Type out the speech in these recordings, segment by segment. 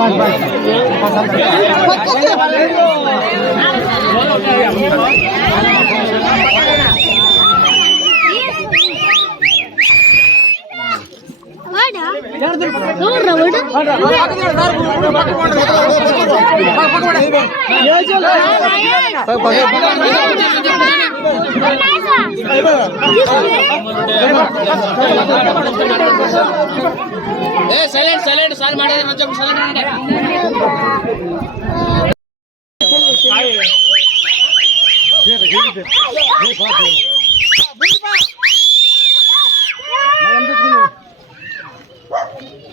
వాడా ఎవర్రా ಏ ಸೈಲೆಂಟ್ ಸೈಲೆಂಟ್ ಸಾಲ್ ಮಾಡಿದ್ರೆ ಮತ್ತೆ ಸೈಲೆಂಟ್ ಮಾಡಿ ಹೇಗಿದೆ ಹೇಗಿದೆ ಹೇಗಿದೆ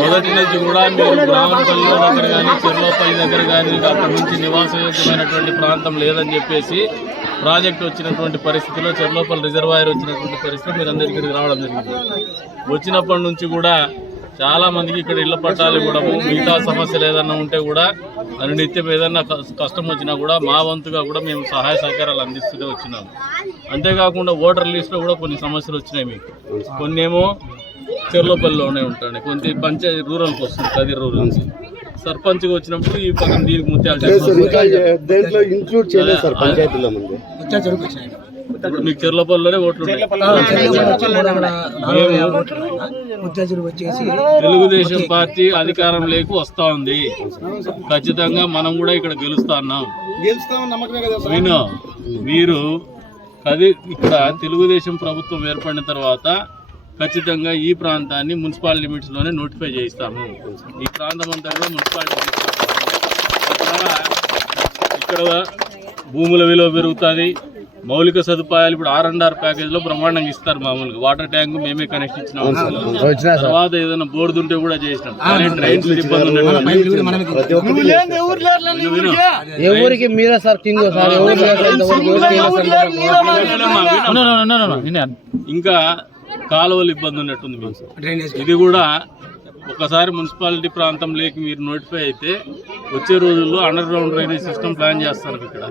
మొదటి నుంచి కూడా మీరు బ్రాహ్మణపల్లి దగ్గర కానీ చెర్లోపల్లి దగ్గర కానీ అక్కడి నుంచి నివాసయోగ్యమైనటువంటి ప్రాంతం లేదని చెప్పేసి ప్రాజెక్ట్ వచ్చినటువంటి పరిస్థితిలో చెర్లోపల్లి రిజర్వాయర్ వచ్చినటువంటి పరిస్థితి మీరు అందరికీ రావడం జరిగింది. వచ్చినప్పటి నుంచి కూడా చాలా మందికి ఇక్కడ ఇళ్ళ పట్టాలు ఇవ్వడము మిగతా సమస్యలు ఏదన్నా ఉంటే కూడా అని నిత్యం ఏదన్నా కష్టం వచ్చినా కూడా మా వంతుగా కూడా మేము సహాయ సహకారాలు అందిస్తూనే వచ్చినాము అంతేకాకుండా ఓటర్ లిస్ట్లో కూడా కొన్ని సమస్యలు వచ్చినాయి మీకు. కొన్ని ఏమో చెర్లోపల్లిలోనే ఉంటాయి. కొన్ని పంచాయతీ రూరల్కి వస్తుంది కది రూరల్ నుంచి. సర్పంచ్గా వచ్చినప్పుడు ఈ పక్కన దీనికి ముత్యాలు మీకు చెర్లోపల్లిలోనే ఓట్లు ఉన్నాయి. తెలుగుదేశం పార్టీ అధికారం లేకు వస్తా ఉంది. ఖచ్చితంగా మనం కూడా ఇక్కడ గెలుస్తా ఉన్నాం గెలుస్తామని నమ్మకమే కదా సార్? విను మీరు అది ఇక్కడ తెలుగుదేశం ప్రభుత్వం ఏర్పడిన తర్వాత ఖచ్చితంగా ఈ ప్రాంతాన్ని మున్సిపల్ లిమిట్స్లోనే నోటిఫై చేయిస్తాము. ఈ ప్రాంతం అంతా కూడా మున్సిపాలిటీ ఇక్కడ భూముల విలువ పెరుగుతుంది. మౌలిక సదుపాయాలు ఇప్పుడు ఆర్ అండ్ ఆర్ ప్యాకేజ్లో బ్రహ్మాండంగా ఇస్తారు మామూలుగా వాటర్ ట్యాంక్ మేమే కనెక్షన్ ఇచ్చినాం తర్వాత ఏదైనా బోర్డు ఉంటే కూడా చేసినాం కానీ డ్రైన్స్ ఇబ్బంది ఉన్నట్టు ప్రతి ఒక్కటి నువ్వు లేనిది ఎవరు లేరు లేరు విను, విను. ఏ ఊరికి మీరే సార్ కింగ్ ఇంకా కాలువలు ఇబ్బంది ఉన్నట్టుంది మీకు ఇది కూడా ఒకసారి మున్సిపాలిటీ ప్రాంతం లేక మీరు నోటిఫై అయితే వచ్చే రోజుల్లో under ground drainage system plan చేస్తారు ఇక్కడ.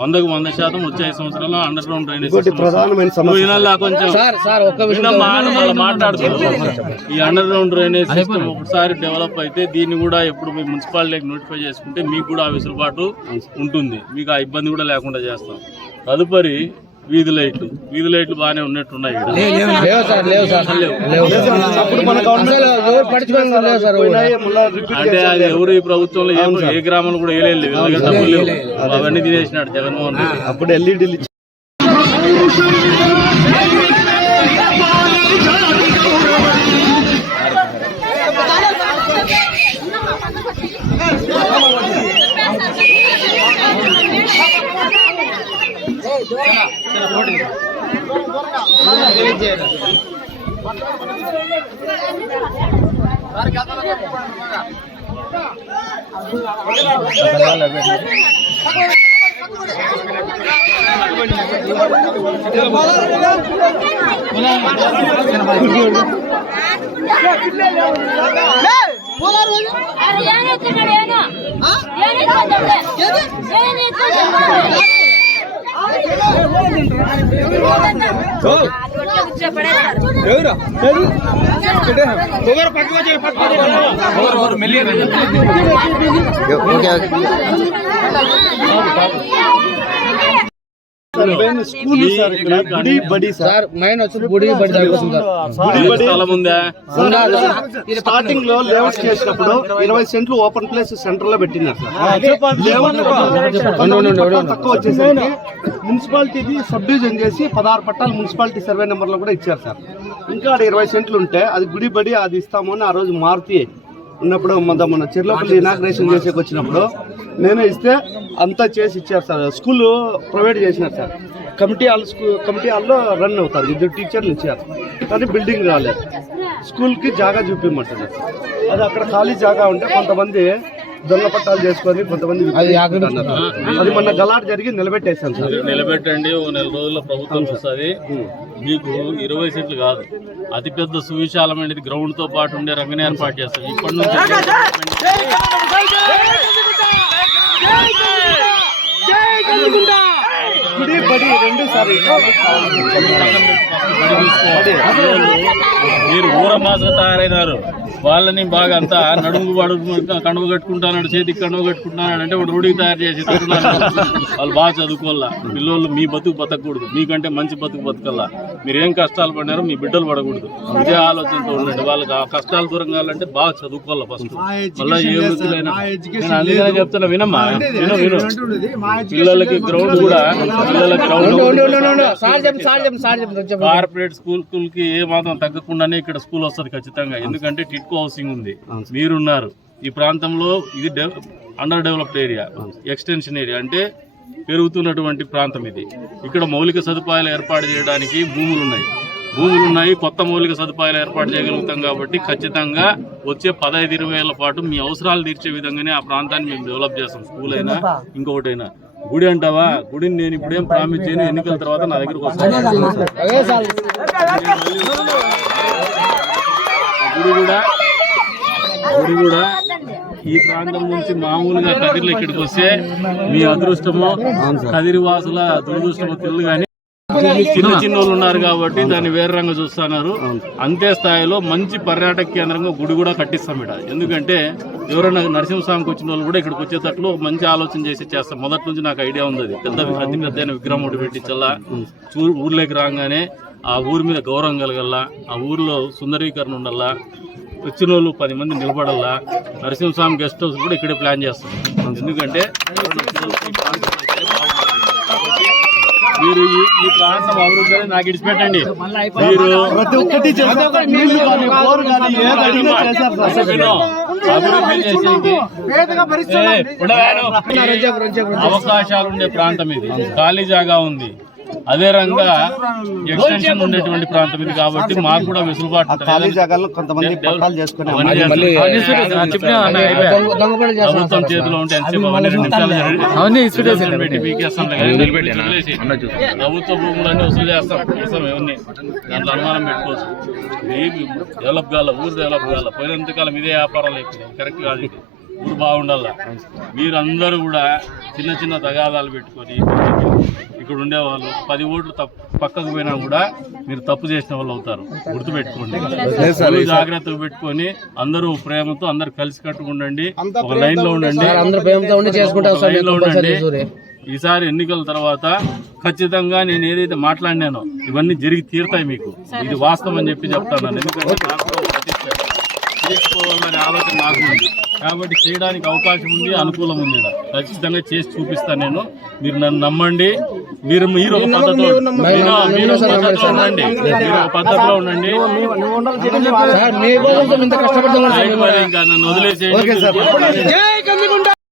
వందకు వంద శాతం వచ్చే ఐదు సంవత్సరాల్లో అండర్ గ్రౌండ్ డ్రైనేజ్ ఇంకోటి ప్రధానమైన సమస్య నువ్వు వినాలా కొంచెం? సార్ సార్ ఒక్క విషయం వినమ్మా, మళ్ళీ మాట్లాడుతున్నాం ఈ అండర్ గ్రౌండ్ డ్రైనేజ్ సిస్టమ్ ఒకసారి డెవలప్ అయితే దీన్ని కూడా ఎప్పుడు మీ మున్సిపాలిటీకి నోటిఫై చేసుకుంటే మీకు కూడా ఆ వెసులుబాటు ఉంటుంది. మీకు ఆ ఇబ్బంది కూడా లేకుండా చేస్తాం. తదుపరి వీధి లైట్లు వీధి లైట్లు బాగానే ఉన్నట్టున్నాయి ఇక్కడ. లేవు సార్ లేవు సార్. లేవు. అప్పుడు మన గవర్నమెంట్ అసలు ఎవరు పట్టించుకోవడం లేదు సార్ పోయినాయి, మళ్ళా రిపీట్ అంటే అది ఎవరు ఈ ప్రభుత్వంలో ఏం ఏ గ్రామంలో కూడా వేయలేదు డబ్బులు లేవు అవన్నీ తినేసినాడు జగన్మోహన్ రెడ్డి. అప్పుడు ఎల్ఈడీలు போலார் அரை ஏன் எத்தனை ஏனா ஏன் எத்தனை எது ஏன் எத்தனை ఏం ఎత్తున్నాడు స్కూల్ సార్ ఇక్కడ గుడి బడి సార్. సార్ మైన్ వచ్చి గుడి బడి తగ్గుతుంది సార్. గుడి బడి స్థలం ఉందా? స్టార్టింగ్లో లేఅవుట్ చేసినప్పుడు ఇరవై సెంట్లు ఓపెన్ ప్లేస్ సెంటర్లో పెట్టినారు పట్టాలు తక్కువ వచ్చేసరికి మున్సిపాలిటీది సబ్ డివిజన్ చేసి పదహారు పట్టాలు మున్సిపాలిటీ సర్వే నెంబర్లో కూడా ఇచ్చారు సార్. ఇంకా ఇరవై సెంట్లు ఉంటే అది గుడి బడి అది ఇస్తాము అని ఆ రోజు మారుతి ఉన్నప్పుడు మొన్న మొన్న చిర్లపల్లి ఇనాగ్రేషన్ చేసేకి వచ్చినప్పుడు నేనే ఇస్తే అంతా చేసి ఇచ్చారు సార్. స్కూల్ ప్రొవైడ్ చేసినారు sir. Committee hall school committee హాల్లో రన్ అవుతారు. ఇద్దరు టీచర్లు ఇచ్చారు. కానీ బిల్డింగ్ రాలేదు. స్కూల్కి జాగా చూపించమంటున్నారు. అది అక్కడ ఖాళీ జాగా ఉంటే కొంతమంది దొంగ పట్టాలు చేసుకొని కొంతమంది. అది మొన్న గలాట్ జరిగి నిలబెట్టేశాం సార్ నిలబెట్టండి ఒక నెల రోజుల్లో ప్రభుత్వం వస్తుంది మీకు ఇరవై సీట్లు కాదు అతిపెద్ద సువిశాలమైనది గ్రౌండ్తో పాటు ఉండే రంగనే ఏర్పాటు చేస్తాం ఇప్పటి నుంచి బడి రెండు సార్ మీరు ఊర మాసగా తయారైనారు. వాళ్ళని బాగా అంతా నడుము వాడు కడుగు కట్టుకుంటున్నాడు చేతికి కడుగు కట్టుకుంటున్నాడు అంటే వాడు రూఢికి తయారు చేసి. వాళ్ళు బాగా చదువుకోవాలా? పిల్లోళ్ళు మీ బతుకు బతకూడదు. మీకంటే మంచి బతుకు బతకల్లా. మీరు ఏం కష్టాలు పడినారో మీ బిడ్డలు పడకూడదు. ఇదే ఆలోచనతో ఉండండి. వాళ్ళకి ఆ కష్టాలు దూరం కావాలంటే బాగా చదువుకోవాలా ఫస్ట్ మళ్ళీ ఏ వృత్తులైనా. నేను అందుకనే చెప్తున్నా వినమ్మా. విను విను. పిల్లలకి గ్రౌండ్ కూడా పిల్లలకి గ్రౌండ్ సార్ చెప్పు సార్ చెప్పు సార్ చెప్పు చెప్పు. కార్పొరేట్ స్కూల్ స్కూల్కి ఏ మాత్రం తగ్గకుండానే ఇక్కడ స్కూల్ వస్తుంది ఖచ్చితంగా. ఎందుకంటే టిట్కో హౌసింగ్ ఉంది. మీరున్నారు. ఈ ప్రాంతంలో ఇది under developed area extension area అంటే పెరుగుతున్నటువంటి ప్రాంతం ఇది. ఇక్కడ మౌలిక సదుపాయాలు ఏర్పాటు చేయడానికి భూములు ఉన్నాయి భూములు ఉన్నాయి కొత్త మౌలిక సదుపాయాలు ఏర్పాటు చేయగలుగుతాం కాబట్టి ఖచ్చితంగా వచ్చే పదహైదు ఇరవై ఏళ్ళ పాటు మీ అవసరాలు తీర్చే విధంగానే ఆ ప్రాంతాన్ని మేము డెవలప్ చేస్తాం. స్కూల్ అయినా ఇంకొకటైనా. గుడి అంటావా? గుడిని నేను ఇప్పుడేం ప్రామిస్ చేయను. ఎన్నికల తర్వాత నా దగ్గరకు వస్తాను గుడి కూడా గుడి కూడా ఈ ప్రాంతం నుంచి మామూలుగా కదిరిలో ఇక్కడికి వస్తే మీ అదృష్టము కదిరి వాసుల దురదృష్టమో కానీ చిన్న చిన్న వాళ్ళు ఉన్నారు కాబట్టి దాన్ని వేరే రంగా చూస్తున్నారు. అంతే స్థాయిలో మంచి పర్యాటక కేంద్రంగా గుడి కూడా కట్టిస్తాం ఇక్కడ. ఎందుకంటే ఎవరైనా నరసింహస్వామికి వచ్చిన వాళ్ళు కూడా ఇక్కడికి వచ్చేటట్లు మంచి ఆలోచన చేసి చేస్తాం. మొదటి నుంచి నాకు ఐడియా ఉంది అది. పెద్ద అతి పెద్ద విగ్రహం ఒకటి పెట్టించల్లా. చూ- ఊర్లోకి రాగానే ఆ ఊరి మీద గౌరవం కలగల్లా. ఆ ఊరిలో సుందరీకరణ ఉండల్లా. వచ్చిన వాళ్ళు పది మంది నిలబడల్లా. నరసింహస్వామి గెస్ట్ హౌస్ కూడా ఇక్కడే ప్లాన్ చేస్తాం. ఎందుకంటే ఎవరైనా వచ్చిన వాళ్ళకి ఈ ప్రాంతం అయితే బాగుంటుంది. కాబట్టి మీరు ఈ ప్రాంతం అభివృద్ధి నాకు ఇడిచిపెట్టండి. మీరు ప్రతి ఒక్కటి. అవకాశాలు ఉండే ప్రాంతం ఇది. ఖాళీ జాగా ఉంది. అదే రంగా ఎక్స్టెన్షన్ ఉండేటువంటి ప్రాంతం ఇది కాబట్టి మాకు కూడా వెసులుబాటు ప్రభుత్వం చేతిలో ఉంటే ప్రభుత్వ భూములన్నీ వసూలు చేస్తాం. చేస్తాం ఇవన్నీ దాంట్లో అనుమానం పెట్టుకోవచ్చు. డెవలప్ కాల ఊరు డెవలప్ కాల. పోయినంతకాలం ఇదే వ్యాపారాలు కరెక్ట్ కాదు ఊరు బాగుండాల. మీరందరూ కూడా చిన్న చిన్న తగాదాలు పెట్టుకొని ఇక్కడ ఉండేవాళ్ళు. పది ఓట్లు తప్పు పక్కకు పోయినా కూడా మీరు తప్పు చేసిన వాళ్ళు అవుతారు. గుర్తుపెట్టుకోండి. జాగ్రత్తగా పెట్టుకొని అందరూ ప్రేమతో అందరు కలిసి కట్టుకుండండి. ఒక లైన్లో ఉండండి. అందరూ ప్రేమతో ఉండి చేసుకుంటాం ఒక సార్ లైన్లో ఉండండి ఈసారి ఎన్నికల తర్వాత ఖచ్చితంగా నేను ఏదైతే మాట్లాడినానో ఇవన్నీ జరిగి తీరుతాయి మీకు. ఇది వాస్తవం అని చెప్పి చెప్తాను. ఎందుకంటే నాకు. చేసుకోవాలనే ఆలోచన నాకు ఉంది. కాబట్టి చేయడానికి అవకాశం ఉంది అనుకూలం ఉంది. ఖచ్చితంగా చేసి చూపిస్తాను నేను. మీరు నన్ను నమ్మండి. మీరు మీరు ఒక పద్ధతిలో మీరు పద్ధతిలో ఉండండి. మీరు ఒక పద్ధతిలో ఉండండి. ఇంకా నన్ను వదిలేసేయండి